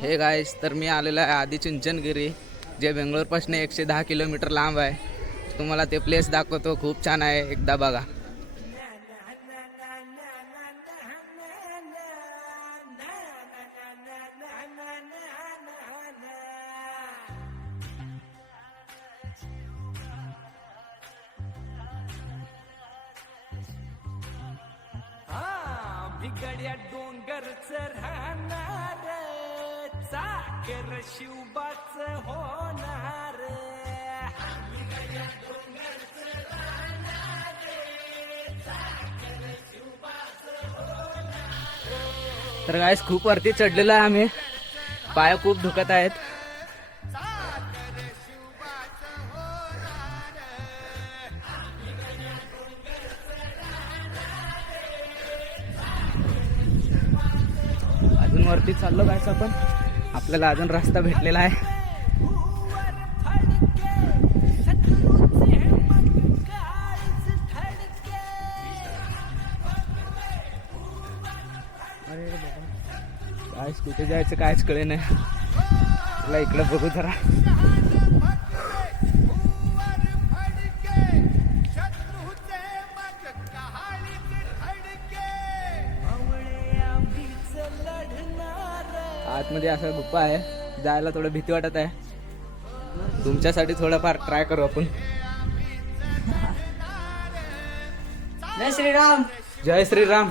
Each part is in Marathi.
हे गाईस, तर मी आलेलो आहे आधी चुंचनगिरी, जे बेंगलोरपासून 110 किलोमीटर लांब आहे. तुम्हाला ते प्लेस दाखवतो, खूप छान आहे, एकदा बघा. बिगड्या डोंगरच राहणार, चाकर शिवबाच होणार. तर गाईस, खूप वरती चढलेलो आहे आम्ही, पाय खूप दुखत आहेत. अजून वरती चाललो गाईस आपण, आपल्याला अजून रस्ता भेटलेला आहे. गाईस, कुठे जायचं कायच कळे नाही. चला इकडे बघू जरा. आतमध्ये असा गुफा आहे, जायला थोडं भीती वाटत आहे. तुमच्यासाठी थोडंफार ट्राय करू आपण. जय श्रीराम. जय श्रीराम.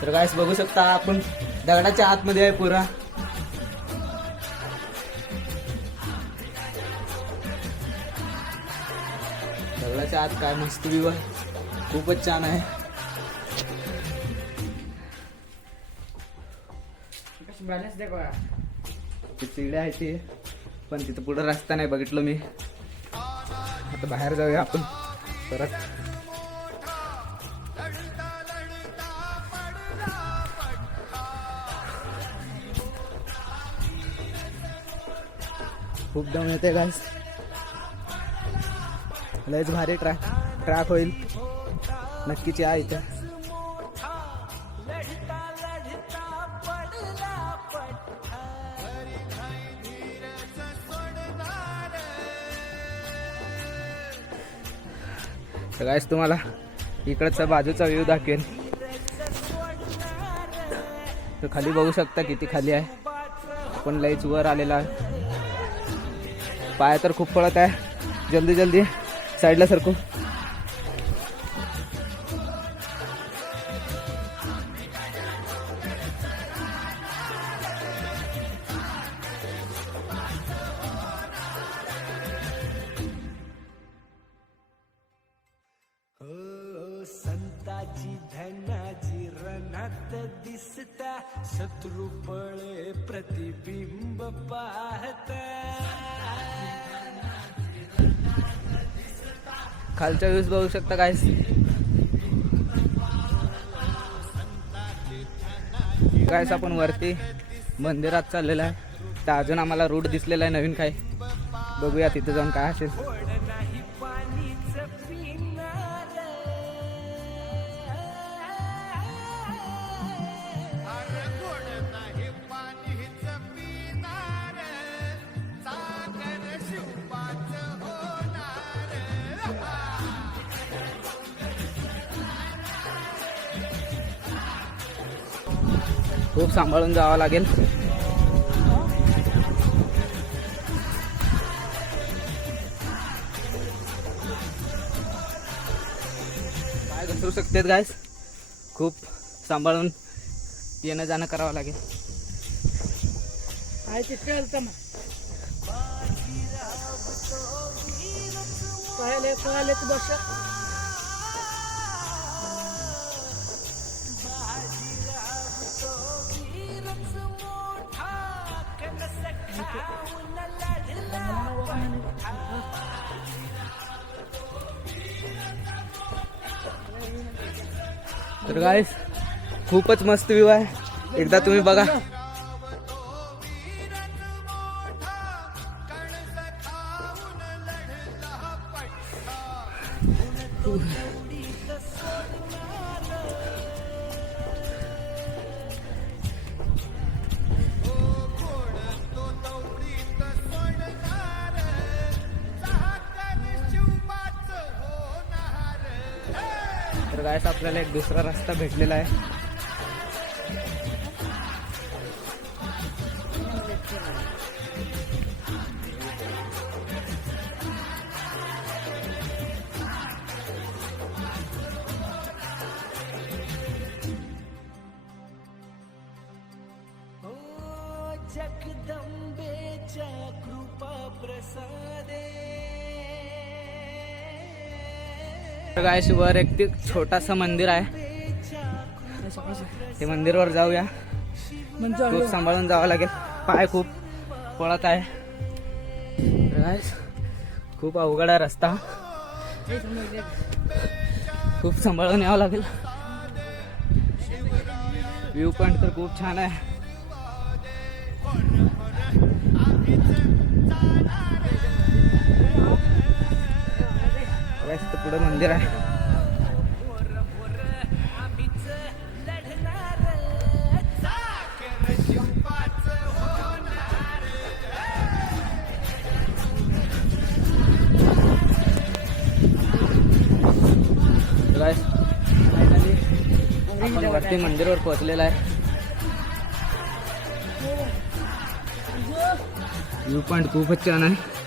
तर गाईस, बघू शकता आपण दगडाच्या आतमध्ये आहे पुरा. दगडाच्या आत काय मस्त व्ह्यू आहे, खूपच छान आहे. बॅलन्स दे बघा. ती चिड्या आहे ती, पण तिथं पुढे रस्ता नाही बघितलो मी. आता बाहेर जाऊया आपण परत. खूप दम येते गाईस, लयच भारी ट्रॅक होईल. नक्कीच या इथं. तर गाईस, तुम्हाला इकडचा बाजूचा व्ह्यू दाखवेन. तर खाली बघू शकता किती खाली आहे. आपण लयच वर आलेला आहे. पाय तर खूप पळत आहे. जल्दी जल्दी साईडला सरकू. संताची धनाची रणात दिसता, शत्रू पळे प्रतिबिंब पाहता. खालच्या व्ह्यूज बघू शकता गाईस. गाईस, आपण वरती मंदिरात चाललेला आहे. तर अजून आम्हाला रूट दिसलेला आहे नवीन काय. बघूया तिथे जाऊन काय असेल. नाही पाणीच पिणार, नाही पाणीच पिणार, चाकर शिवबाच होणार. खूप सांभाळून जावं लागेल. काय घसरू शकतात गाईस, खूप सांभाळून येणं जाणं करावं लागेल. आहे तिथे आलता ना. पळाले तू बस. तर गाईस, खूपच मस्त व्ह्यू आहे, एकदा तुम्ही बघा. गायस आपल्याला एक दुसरा रस्ता भेटलेला आहे. जगदंबेच्या कृपा प्रसादे. तर गायस वर एक ते छोटासा मंदिर आहे. ते मंदिरवर जाऊया. खूप सांभाळून जावं लागेल, पाय खूप पळत आहे. तर गायस खूप अवघड आहे रस्ता, खूप सांभाळून यावं लागेल. व्ह्यू पॉइंट तर खूप छान आहे. पुढे मंदिर आहे. आपण वरती मंदिरावर पोहोचलेला आहे. व्ह्यू पॉइंट खूपच छान आहे.